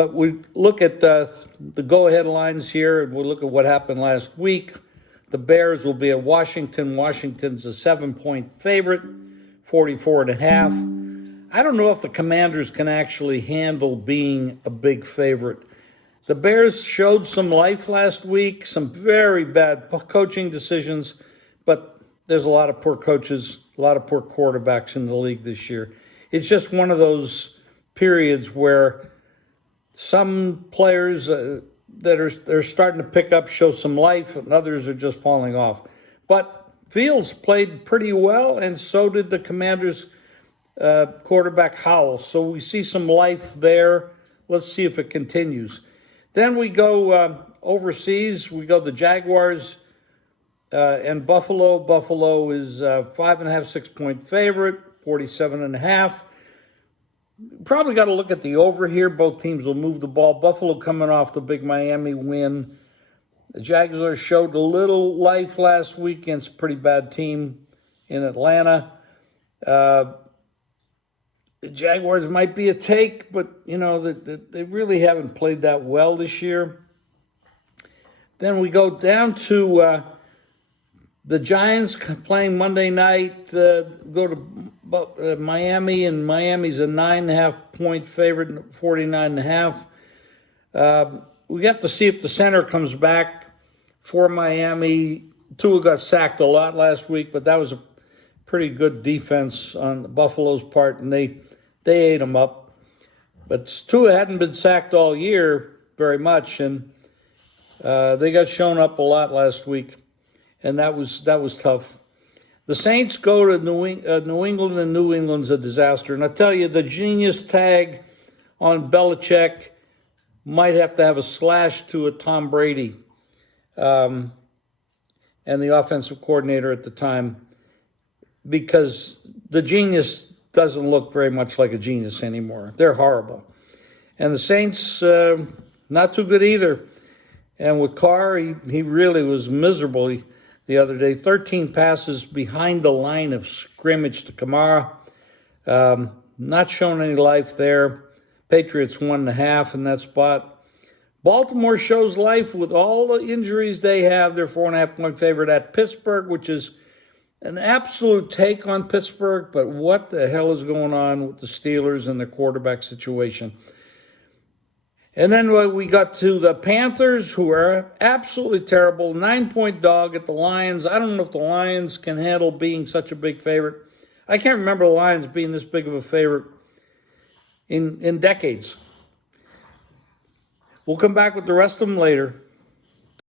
But we look at the go-ahead lines here, and we look at what happened last week. The Bears will be at Washington. Washington's a 7-point favorite, 44.5. I don't know if the Commanders can actually handle being a big favorite. The Bears showed some life last week, some very bad coaching decisions, but there's a lot of poor coaches, a lot of poor quarterbacks in the league this year. It's just one of those periods where some players that are starting to pick up show some life, and others are just falling off. But Fields played pretty well, and so did the Commanders' quarterback Howell. So we see some life there. Let's see if it continues. Then we go overseas. We go the Jaguars and Buffalo. Buffalo is 5.5, 6-point favorite, 47.5. Probably got to look at the over here. Both teams will move the ball. Buffalo coming off the big Miami win. The Jaguars showed a little life last week against a pretty bad team in Atlanta. The Jaguars might be a take, but, you know, they really haven't played that well this year. Then we go down to the Giants playing Monday night, go to Miami, and Miami's a 9.5-point favorite, 49.5. We got to see if the center comes back for Miami. Tua got sacked a lot last week, but that was a pretty good defense on Buffalo's part, and they ate him up. But Tua hadn't been sacked all year very much, and they got shown up a lot last week, and that was tough. The Saints go to New England, and New England's a disaster. And I tell you, the genius tag on Belichick might have to have a slash to a Tom Brady and the offensive coordinator at the time, because the genius doesn't look very much like a genius anymore. They're horrible. And the Saints, not too good either. And with Carr, he really was miserable the other day. 13 passes behind the line of scrimmage to Kamara. Not showing any life there. Patriots 1.5 in that spot. Baltimore shows life with all the injuries they have. They're 4.5-point favorite at Pittsburgh, which is an absolute take on Pittsburgh. But what the hell is going on with the Steelers and their quarterback situation? And then we got to the Panthers, who are absolutely terrible. 9-point dog at the Lions. I don't know if the Lions can handle being such a big favorite. I can't remember the Lions being this big of a favorite in decades. We'll come back with the rest of them later.